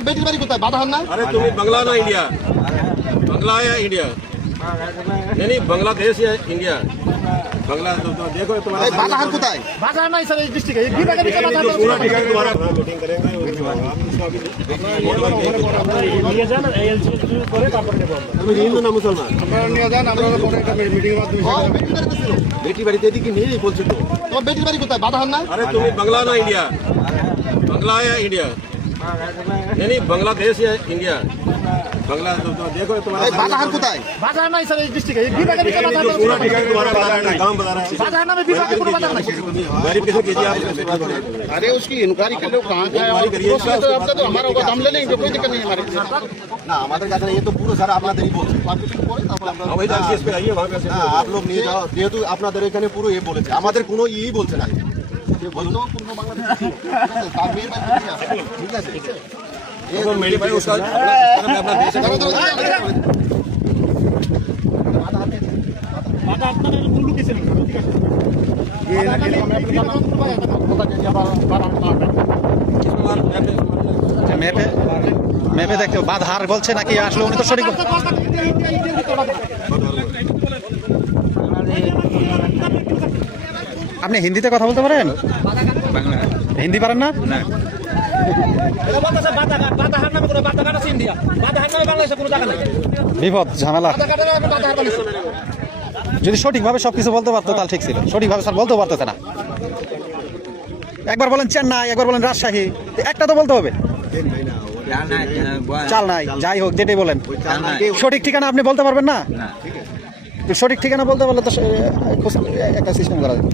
তোমার বেটির বাড়ি কোথায়? বাধা হন না? अरे तुम बंगला ना इंडिया, बंगला या इंडिया? नहीं नहीं, बांग्लादेश या इंडिया? बंगला तो देखो तुम्हारा বাধা হন কোথায়? বাধা নাই স্যার এই ডিস্ট্রিক্টে এই বিভাগে ये तो पूरा ठीक है, तुम्हारा मीटिंग करेंगे নিয়ে যান এলসি করে তারপর নেব তুমি হিন্দু না মুসলমান? আপনারা নিয়ে যান আমরা পরে একটা মিটিং এর মাধ্যমে ও, বেটির বাড়ি কোথায়? बेटी बाड़ी एदिके नहीं बोलছো তো। তোমার বেটির বাড়ি কোথায়? বাধা হন না? अरे तुम बंगला ना इंडिया, बंगला या इंडिया? नहीं नहीं, बांग्लादेश या इंडिया? बंगला तो देखो तुम्हारा বাধা হন কোথায়? বাধা নাই স্যার এই ডিস্ট্রিক্টে এই বিভাগে ये तो पूरा ठीक है, तुम्हारा काम बता रहा है। বাধা নামে বিভাগে কোনো বাধা নাই गरीब कैसे कीजिए आप? अरे उसकी इंक्वायरी कर लो कहाँ का है, और उसमें तो अब तो हमारा होगा तो हम ले लेंगे, कोई दिक्कत नहीं है हमारे না আমাদের কাছে না, এ তো পুরো স্যার আপনাদেরই বলছে। हाँ भाई, इस पे आइए, वहाँ पे হ্যাঁ आप लोग নিয়ে যাও, যেহেতু আপনাদের এখানে পুরো এ বলেছে, আমাদের কোনো ইই বলছে না। ঠিক আছে तो मेरे भाई उसका अपना देश है। বাধা আপনাদের ভুল কিছু নেই ঠিক আছে ম্যাপে ম্যাপে দেখতে বাধার বলছে নাকি আসলে উনি তো সঠিক আপনি হিন্দিতে কথা বলতে পারেন? হিন্দি পারেন না? বিপদ ঝামেলা। যদি সঠিকভাবে সবকিছু বলতে পারতো তাহলে ঠিক ছিল, সঠিকভাবে স্যার বলতেও পারতেছে না। একবার বলেন চেন্নাই, একবার বলেন রাজশাহী, একটা তো বলতে হবে। চাল নাই, যাই হোক যেটাই বলেন, সঠিক ঠিকানা আপনি বলতে পারবেন না। সঠিক ঠিকানা বলতে পারলে তো একটা সিস্টেম করা যাবে।